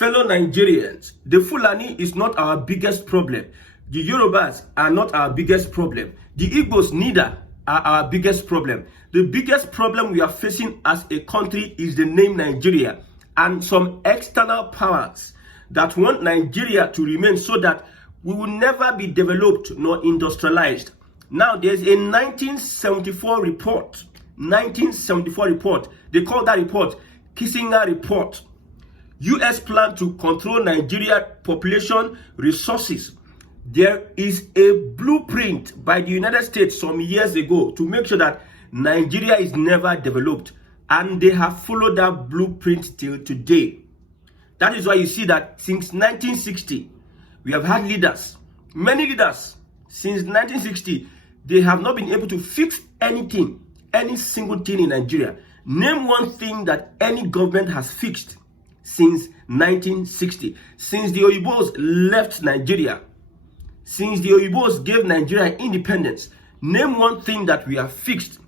Fellow Nigerians, the Fulani is not our biggest problem. The Yorubas are not our biggest problem. The Igbos neither are our biggest problem. The biggest problem we are facing as a country is the name Nigeria and some external powers that want Nigeria to remain so that we will never be developed nor industrialized. Now, there's a 1974 report. 1974 report. They call that report Kissinger Report. U.S. plan to control Nigeria population resources. There is a blueprint by the United States some years ago to make sure that Nigeria is never developed. And they have followed that blueprint till today. That is why you see that since 1960, we have had leaders, many leaders. Since 1960, they have not been able to fix anything, any single thing in Nigeria. Name one thing that any government has fixed since 1960, since the Oyibos left Nigeria, since the Oyibos gave Nigeria independence. Name one thing that we have fixed.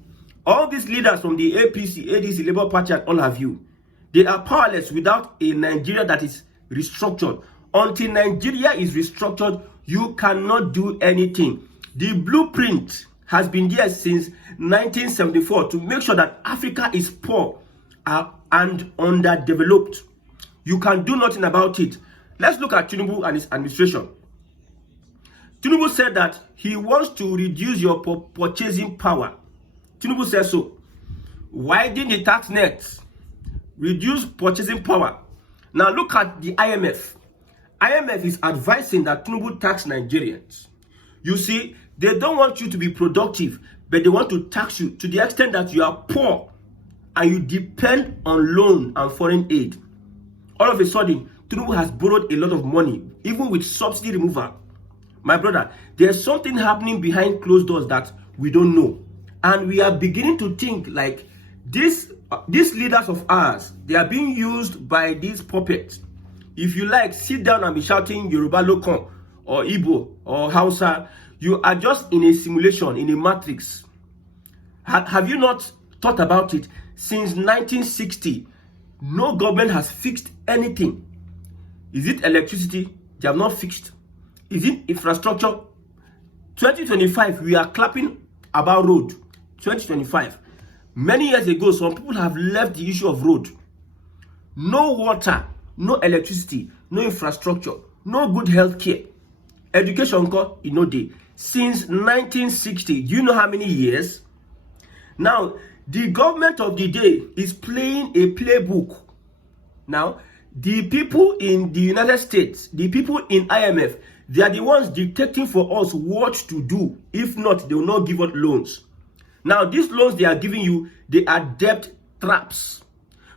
All these leaders from the APC, ADC, Labour Party, and all have you, they are powerless without a Nigeria that is restructured. Until Nigeria is restructured, you cannot do anything. The blueprint has been there since 1974 to make sure that Africa is poor and underdeveloped. You can do nothing about it. Let's look at Tinubu and his administration. Tinubu said that he wants to reduce your purchasing power. Tinubu says so. Widen the tax net. Reduce purchasing power. Now look at the IMF. IMF is advising that Tinubu tax Nigerians. You see, they don't want you to be productive, but they want to tax you to the extent that you are poor and you depend on loan and foreign aid. All of a sudden, Tinubu has borrowed a lot of money, even with subsidy removal. My brother, there's something happening behind closed doors that we don't know. And we are beginning to think like these leaders of ours, they are being used by these puppets. If you like, sit down and be shouting Yoruba Lokon or Igbo or Hausa. You are just in a simulation, in a matrix. Have you not thought about it? Since 1960, no government has fixed anything. Is it electricity? They have not fixed. Is it infrastructure? 2025, we are clapping about road. 2025. Many years ago, some people have left the issue of road. No water, no electricity, no infrastructure, no good health care. Education, day. Since 1960, do you know how many years? Now, the government of the day is playing a playbook. Now, the people in the United States, the people in IMF, they are the ones dictating for us what to do. If not, they will not give out loans. Now, these loans they are giving you, they are debt traps.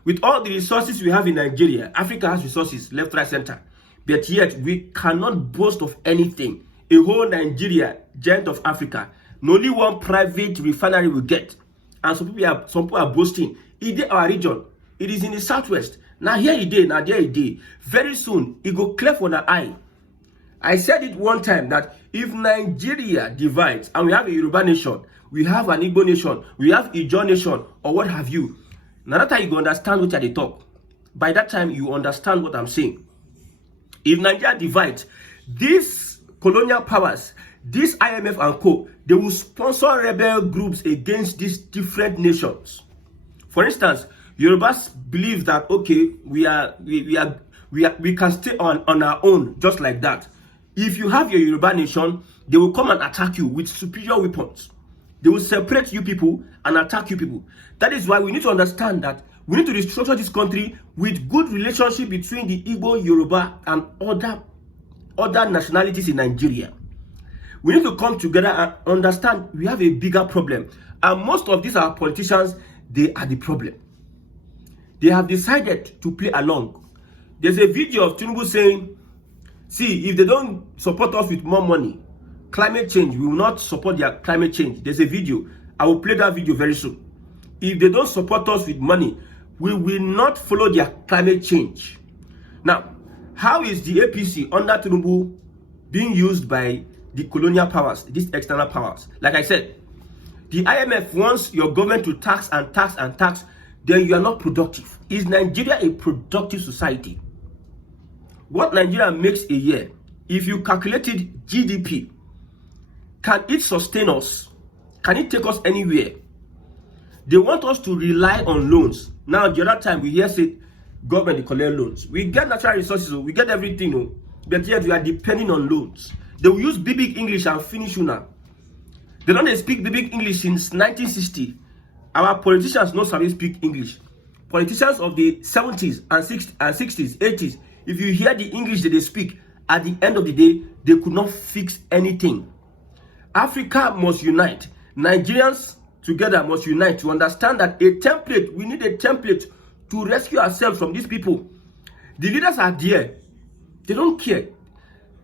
With all the resources we have in Nigeria, Africa has resources, left, right, center. But yet, we cannot boast of anything. A whole Nigeria, giant of Africa, only one private refinery will get. And some people are boasting. It is our region. It is in the southwest. Now here it is, now there it is. Very soon, it go clear for the eye. I said it one time that if Nigeria divides and we have a Yoruba nation, we have an Igbo nation, we have Ijaw nation, or what have you, now that time you go understand what I talk. By that time, you understand what I'm saying. If Nigeria divides, these colonial powers, this IMF and co, they will sponsor rebel groups against these different nations. For instance, Yorubas believe that okay, we can stay on our own just like that. If you have your Yoruba nation, they will come and attack you with superior weapons. They will separate you people and attack you people. That is why we need to understand that we need to restructure this country with good relationship between the Igbo, Yoruba, and other nationalities in Nigeria. We need to come together and understand we have a bigger problem. And most of these are politicians, they are the problem. They have decided to play along. There's a video of Tinubu saying, see, if they don't support us with more money, climate change, we will not support their climate change. There's a video. I will play that video very soon. If they don't support us with money, we will not follow their climate change. Now, how is the APC under Tinubu being used by the colonial powers, these external powers? Like I said, the IMF wants your government to tax and tax and tax, then you are not productive. Is Nigeria a productive society? what Nigeria makes a year, if you calculated GDP, can it sustain us? Can it take us anywhere? They want us to rely on loans. Now, the other time we hear say government they collect loans. We get natural resources, we get everything, but yet we are depending on loans. They will use big English and finish you now. They don't speak big English since 1960. Our politicians don't speak English. Politicians of the 70s and 60s, 80s, if you hear the English that they speak, at the end of the day, they could not fix anything. Africa must unite. Nigerians together must unite to understand that we need a template to rescue ourselves from these people. The leaders are there. They don't care.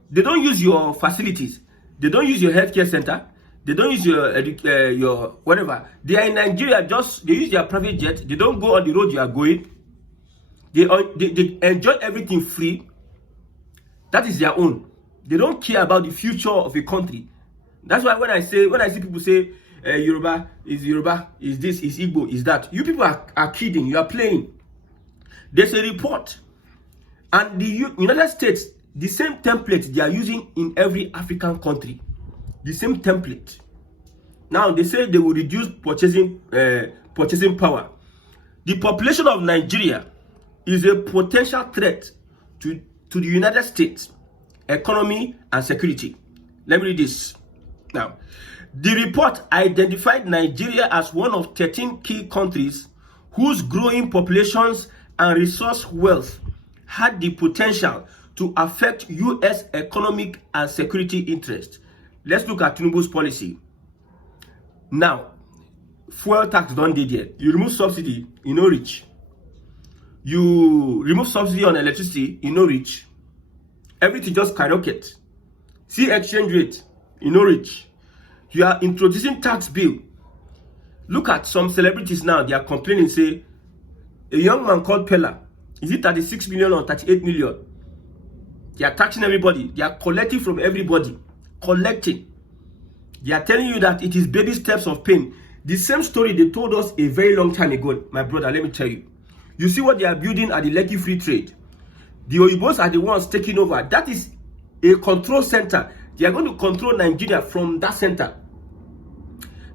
They don't use your facilities. They don't use your healthcare center. They don't use your whatever. They are in Nigeria, they use their private jet. They don't go on the road you are going. They enjoy everything free. That is their own. They don't care about the future of a country. That's why when I see people say Yoruba, is this, is Igbo, is that, you people are kidding. You are playing. There's a report, and the United States, the same template they are using in every African country. The same template. Now they say they will reduce purchasing power. The population of Nigeria is a potential threat to the United States economy and security. Let me read this. Now, the report identified Nigeria as one of 13 key countries whose growing populations and resource wealth had the potential to affect U.S. economic and security interests. Let's look at Tinubu's policy. Now, fuel tax don't did yet. You remove subsidy, you know rich. You remove subsidy on electricity, you know rich. Everything just skyrocket. See exchange rate, you know rich. You are introducing tax bill. Look at some celebrities now, they are complaining, say, a young man called Pella, is it 36 million or 38 million? They are taxing everybody. They are collecting from everybody. Collecting. They are telling you that it is baby steps of pain. The same story they told us a very long time ago, my brother, let me tell you. You see what they are building at the Lekki Free Trade. The Oyibos are the ones taking over. That is a control center. They are going to control Nigeria from that center.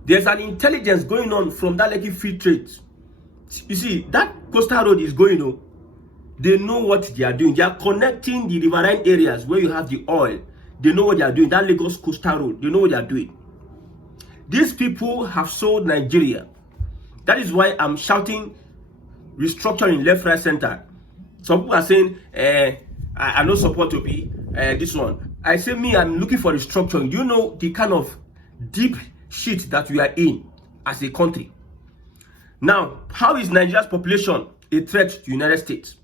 There's an intelligence going on from that Lekki Free Trade. You see, that coastal road is going on. They know what they are doing. They are connecting the riverine areas where you have the oil. They know what they are doing. That Lagos coastal road, they know what they are doing. These people have sold Nigeria. That is why I'm shouting restructuring left, right, center. Some people are saying, I don't support to be this one. I say, I'm looking for restructuring. Do you know the kind of deep shit that we are in as a country? Now, how is Nigeria's population a threat to the United States?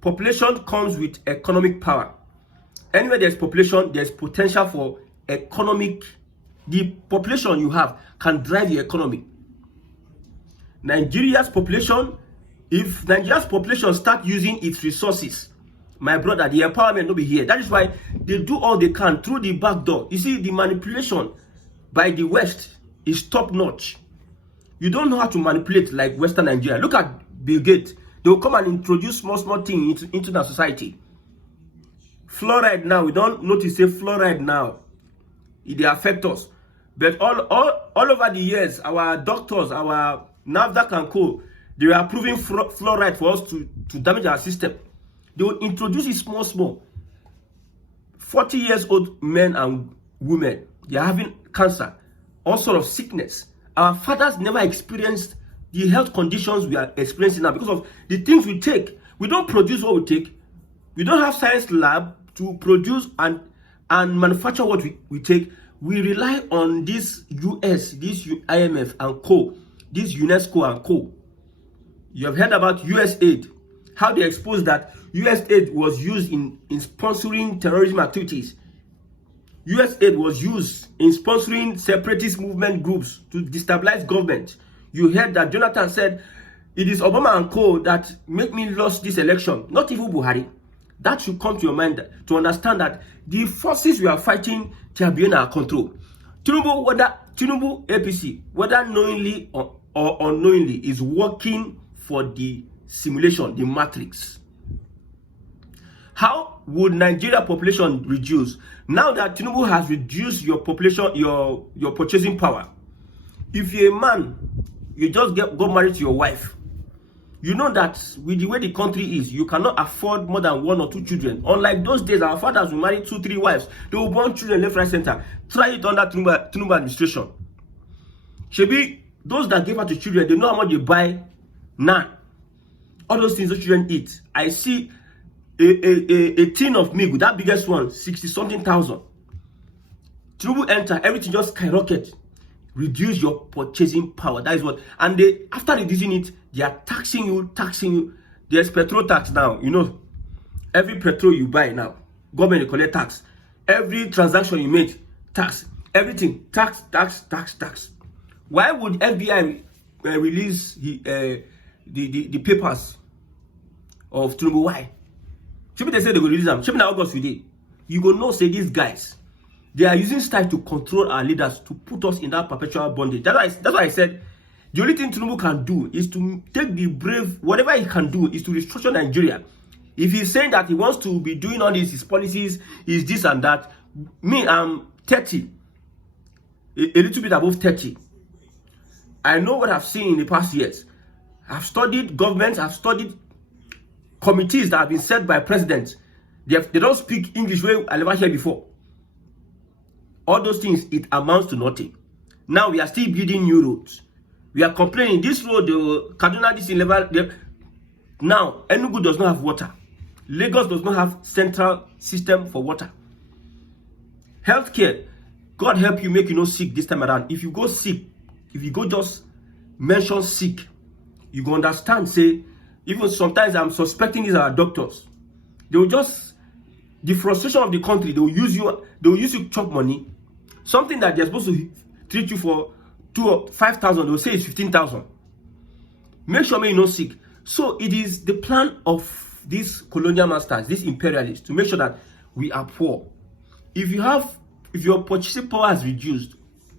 Population comes with economic power. Anywhere there's population, there's potential for economic. The population you have can drive the economy. Nigeria's population, if Nigeria's population start using its resources, my brother, the empowerment will be here. That is why they do all they can through the back door. You see, the manipulation by the West is top notch. You don't know how to manipulate like Western Nigeria. Look at Bill Gates. They will come and introduce small things into the society. Fluoride now, we don't notice say fluoride now. It affect us. But all over the years, our doctors, our NAFDAC and co, they are approving fluoride for us to damage our system. They will introduce it small. 40 years old men and women, they are having cancer, all sort of sickness. Our fathers never experienced the health conditions we are experiencing now because of the things we take. We don't produce what we take. We don't have science lab to produce and manufacture what we take. We rely on this US, this IMF and co, this UNESCO and co. You have heard about US aid, how they exposed that US aid was used in sponsoring terrorism activities. US aid was used in sponsoring separatist movement groups to destabilize government. You heard that Jonathan said, it is Obama and co that make me lose this election, not even Buhari. That should come to your mind to understand that the forces we are fighting, they are beyond our control. Tinubu APC, whether knowingly or unknowingly, is working for the simulation, the matrix. How would Nigeria population reduce? Now that Tinubu has reduced your population, your purchasing power. If you're a man, you just got married to your wife. You know that with the way the country is, you cannot afford more than 1 or 2 children. Unlike those days, our fathers will marry 2, 3 wives. They will born children left, right, center. Try it under Tinubu administration. Shebi, those that give out to children, they know how much they buy now. All those things those children eat. I see a tin of milk, that biggest one, 60-something thousand. Tinubu enter, everything just skyrocket. Reduce your purchasing power. That is what. And they, after reducing it, they are taxing you. There's petrol tax now. You know, every petrol you buy now, government will collect tax. Every transaction you make, tax. Everything, tax. Why would FBI release the papers of Tinubu? Why? Should they say they will release them? Should be August today. You go know, say these guys, they are using style to control our leaders, to put us in that perpetual bondage. That's why I said the only thing Tinubu can do is to take the brave, whatever he can do is to restructure Nigeria. If he's saying that he wants to be doing all his policies, is this and that, me, I'm 30, a little bit above 30. I know what I've seen in the past years. I've studied governments, I've studied committees that have been set by presidents. They don't speak English way I never heard before. All those things, it amounts to nothing. Now we are still building new roads. We are complaining this road, the Kaduna, this in level. Now Enugu does not have water. Lagos does not have central system for water. Healthcare, God help you, make you no sick this time around. If you go sick, if you go just mention sick, you go understand. Say, even sometimes I'm suspecting these are doctors. They will just, the frustration of the country, they will use you to chop money. Something that they're supposed to treat you for 2 or 5,000, they will say it's 15,000. Make sure you're not sick. So it is the plan of these colonial masters, these imperialists, to make sure that we are poor. If your purchasing power has reduced,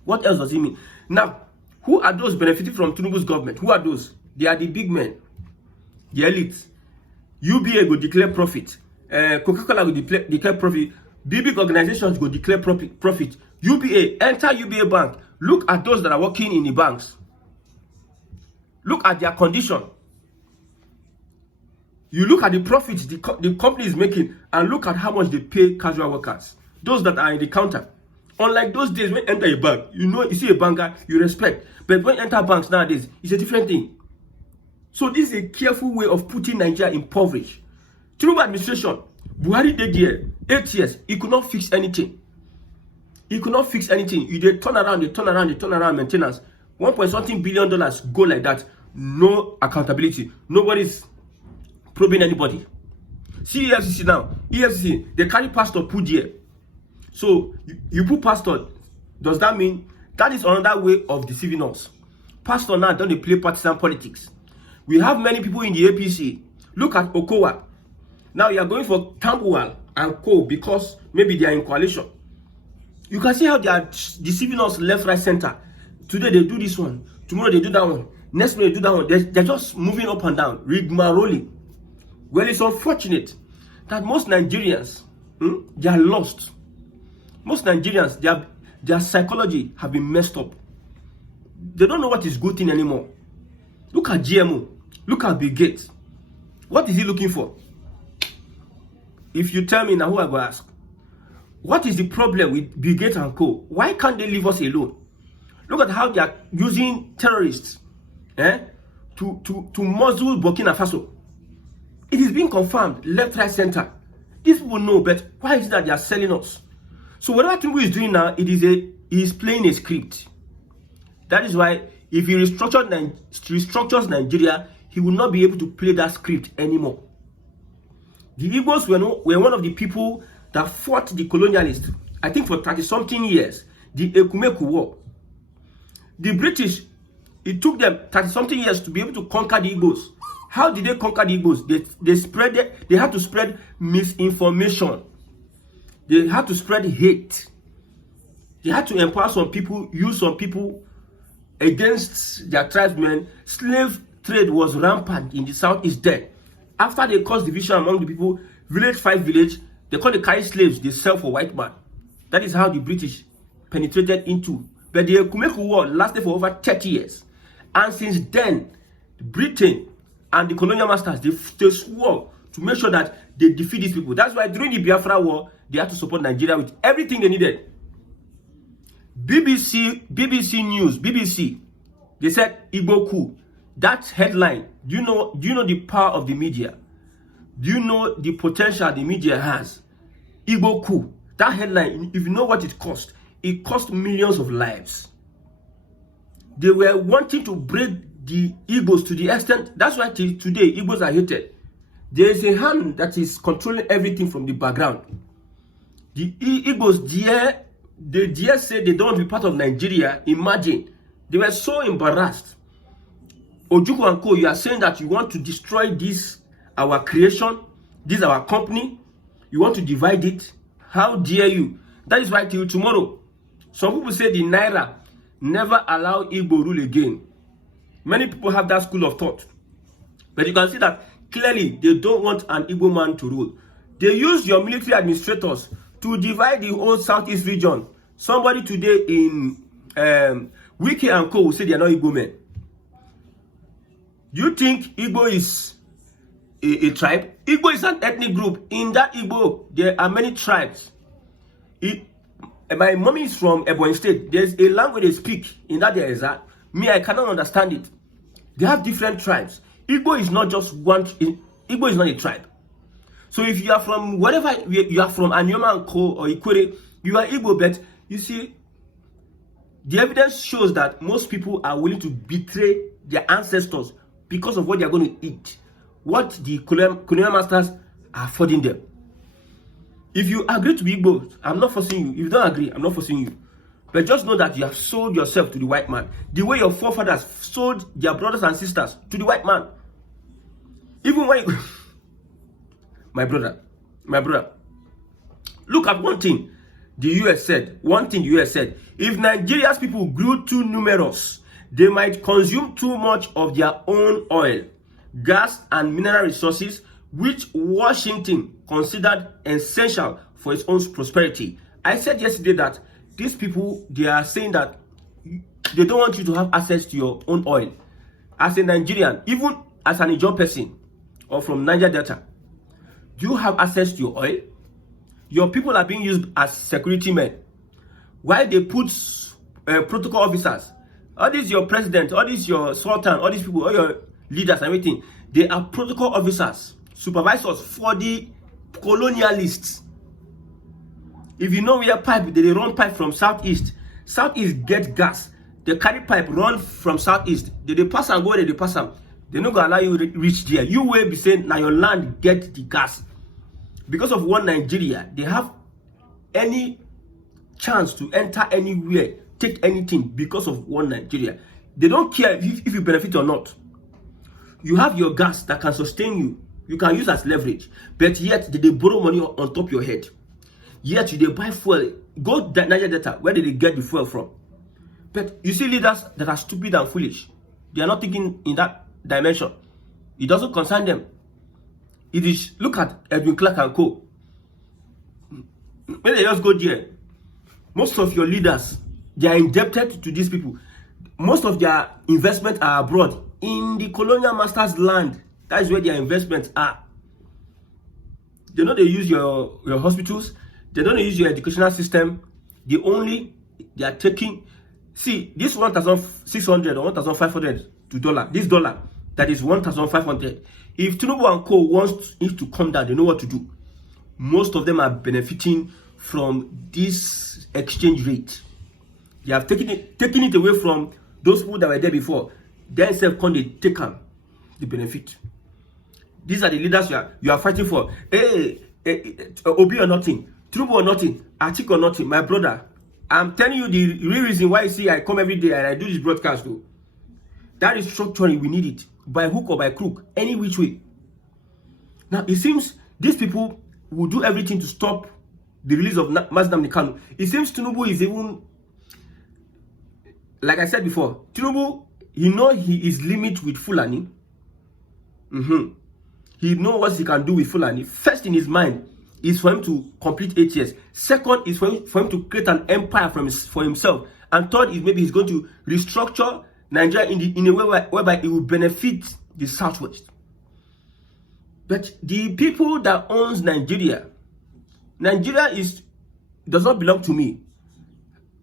what else does it mean? Now, who are those benefiting from Tinubu's government? Who are those? They are the big men, the elites. UBA will declare profit. Coca-Cola will declare profit. Big organizations will declare profit. UBA, enter UBA bank. Look at those that are working in the banks. Look at their condition. You look at the profits the company is making, and look at how much they pay casual workers. Those that are in the counter. Unlike those days when you enter a bank, you know, you see a banker, you respect. But when you enter banks nowadays, it's a different thing. So this is a careful way of putting Nigeria impoverished. Tinubu administration, Buhari did here 8 years, he could not fix anything. He could not fix anything. They turn around maintenance. $1.something billion go like that. No accountability. Nobody's probing anybody. See EFCC now. EFCC, they carry pastor put here. So you put pastor, does that mean that is another way of deceiving us? Pastor now don't play partisan politics. We have many people in the APC. Look at Okowa. Now you are going for Tambuwal and Co because maybe they are in coalition. You can see how they are deceiving us left, right, center. Today they do this one. Tomorrow they do that one. Next minute they do that one. They're just moving up and down. Rigmarolling. Well, it's unfortunate that most Nigerians, they are lost. Most Nigerians, their psychology have been messed up. They don't know what is good thing anymore. Look at GMO. Look at Bill Gates. What is he looking for? If you tell me now, who I will ask? What is the problem with Bill Gates and Co? Why can't they leave us alone? Look at how they are using terrorists to muzzle Burkina Faso. It is being confirmed, left, right, center. These people know, but why is it that they are selling us? So whatever Tinubu is doing now, he is playing a script. That is why if he restructures Nigeria, he will not be able to play that script anymore. The Igbos were one of the people that fought the colonialists, I think for 30-something years, the Ekumeku War. The British, it took them 30-something years to be able to conquer the Igbos. How did they conquer the Igbos? They had to spread misinformation. They had to spread hate. They had to empower some people, use some people against their tribesmen. Slave trade was rampant in the southeast then. After they caused division among the people, village fight village. They call the carry slaves, they sell for white man. That is how the British penetrated into. But the Ekumeku War lasted for over 30 years. And since then, Britain and the colonial masters, they swore to make sure that they defeat these people. That's why during the Biafra War, they had to support Nigeria with everything they needed. BBC News, they said Igbo coup. That headline, do you know the power of the media? Do you know the potential the media has? Igbo coup. That headline, if you know what it cost millions of lives. They were wanting to break the Igbos to the extent, that's why till today Igbos are hated. There is a hand that is controlling everything from the background. The Igbos they dare say they don't want to be part of Nigeria. Imagine. They were so embarrassed. Ojukwu and Co, you are saying that you want to destroy this, our creation, this our company. You want to divide it. How dare you? That is why till tomorrow, some people say the Naira never allow Igbo rule again. Many people have that school of thought. But you can see that clearly they don't want an Igbo man to rule. They use your military administrators to divide the whole southeast region. Somebody today in Wiki and Co will say they are not Igbo men. Do you think Igbo is a tribe? Igbo is an ethnic group. In that Igbo, there are many tribes. My mommy is from Ebonyi State. There's a language they speak in that area. Me, I cannot understand it. They have different tribes. Igbo is not just one. Igbo is not a tribe. So if you are from wherever you are from, Anyoma and Co or Ikwere, you are Igbo. But you see, the evidence shows that most people are willing to betray their ancestors because of what they are going to eat, what the colonial masters are affording them. If you agree to be Igbo, I'm not forcing you. If you don't agree, I'm not forcing you. But just know that you have sold yourself to the white man. The way your forefathers sold their brothers and sisters to the white man. Even when you... my brother, look at one thing the US said. If Nigeria's people grew too numerous, they might consume too much of their own oil, gas, and mineral resources, which Washington considered essential for its own prosperity. I said yesterday that these people, they are saying that they don't want you to have access to your own oil. As a Nigerian, even as an Ijaw person or from Niger Delta, do you have access to your oil? Your people are being used as security men. Why they put protocol officers? All these your president, all these your sultan, all these people, all your leaders and everything, they are protocol officers, supervisors for the colonialists. If you know where pipe, they run pipe from southeast. Southeast get gas. They carry pipe run from southeast. They pass and go, they pass them. They not gonna allow you reach there. You will be saying now your land get the gas. Because of one Nigeria, they have any chance to enter anywhere, take anything because of one Nigeria. They don't care if you benefit or not. You have your gas that can sustain you. You can use as leverage. But yet, they borrow money on top of your head. Yet, they buy fuel. Go to Niger Delta. Where did they get the fuel from? But you see leaders that are stupid and foolish. They are not thinking in that dimension. It doesn't concern them. It is, look at Edwin Clark and Co. When they just go there, most of your leaders, they are indebted to these people. Most of their investments are abroad. In the colonial masters' land, that is where their investments are. They know they use your hospitals. They don't use your educational system. They are taking, see, this 1,600 or 1,500 to dollar, this dollar, that is 1,500. If Tinubu and Co wants it to come down, they know what to do. Most of them are benefiting from this exchange rate. They have taken it away from those people that were there before. Then self can they take them the benefit. These are the leaders you are fighting for. Obi or nothing, Tinubu or nothing, Atiku or nothing. My brother, I'm telling you the real reason why you see I come every day and I do this broadcast though. That is structuring. We need it by hook or by crook, any which way. Now it seems these people will do everything to stop the release of Mazi Nnamdi Kanu. It seems Tinubu is even, like I said before, Tinubu, he know he is limit with Fulani. he knows what he can do with Fulani. First in his mind is for him to complete 8 years. Second is for him to create an empire for himself. And third is maybe he's going to restructure Nigeria in a way whereby it will benefit the Southwest. But the people that owns Nigeria does not belong to me.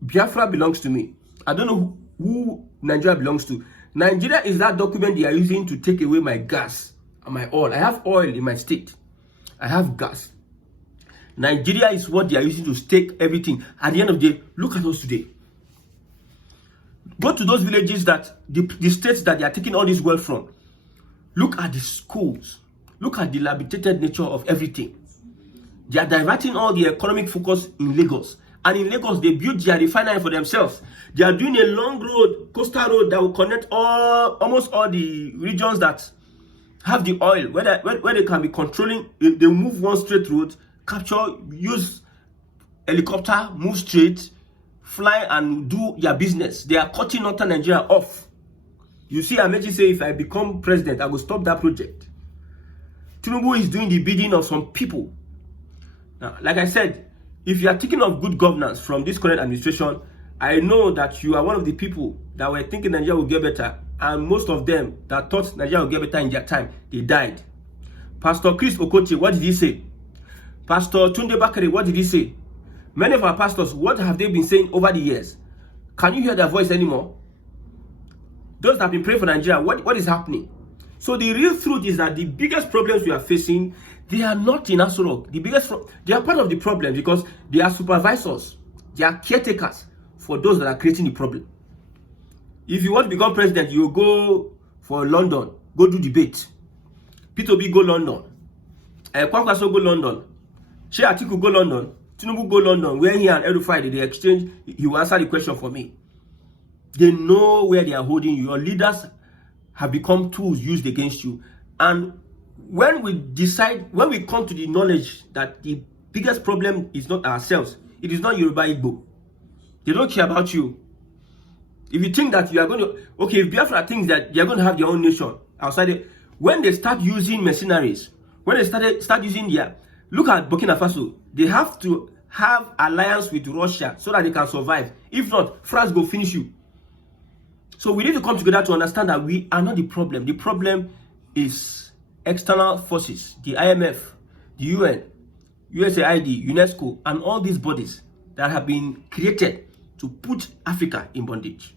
Biafra belongs to me. I don't know who Nigeria belongs to. Nigeria is that document they are using to take away my gas and my oil. I have oil in my state. I have gas. Nigeria is what they are using to stake everything. At the end of the day, look at us today. Go to those villages that the states that they are taking all this wealth from. Look at the schools. Look at the dilapidated nature of everything. They are diverting all the economic focus in Lagos. And in Lagos, they built their refinery for themselves. They are doing a long road, coastal road that will connect almost all the regions that have the oil, where they can be controlling. They move one straight road, capture, use helicopter, move straight, fly and do their business. They are cutting northern Nigeria off. You see, Amechi say, if I become president, I will stop that project. Tinubu is doing the bidding of some people. Now, like I said, if you are thinking of good governance from this current administration, I know that you are one of the people that were thinking Nigeria will get better, and most of them that thought Nigeria will get better in their time, they died. Pastor Chris Okoche, what did he say? Pastor Tunde Bakare, what did he say? Many of our pastors, what have they been saying over the years? Can you hear their voice anymore? Those that have been praying for Nigeria, what is happening? So the real truth is that the biggest problems we are facing, they are not in Aso Rock. They are part of the problem because they are supervisors. They are caretakers for those that are creating the problem. If you want to become president, you go for London, go do debate. P2B go London. Kwankwaso go London. Shey Atiku go London. Tinubu go London. Where he and Erufai, they exchange, he will answer the question for me. They know where they are holding you. Your leaders have become tools used against you. And when we come to the knowledge that the biggest problem is not ourselves, it is not Yoruba Igbo. They don't care about you. If you think that you are going to, okay, if Biafra thinks that they are going to have their own nation outside it, when they start using mercenaries, when they start using look at Burkina Faso, they have to have alliance with Russia so that they can survive. If not, France will finish you. So we need to come together to understand that we are not the problem. The problem is external forces, the IMF, the UN, USAID, UNESCO, and all these bodies that have been created to put Africa in bondage.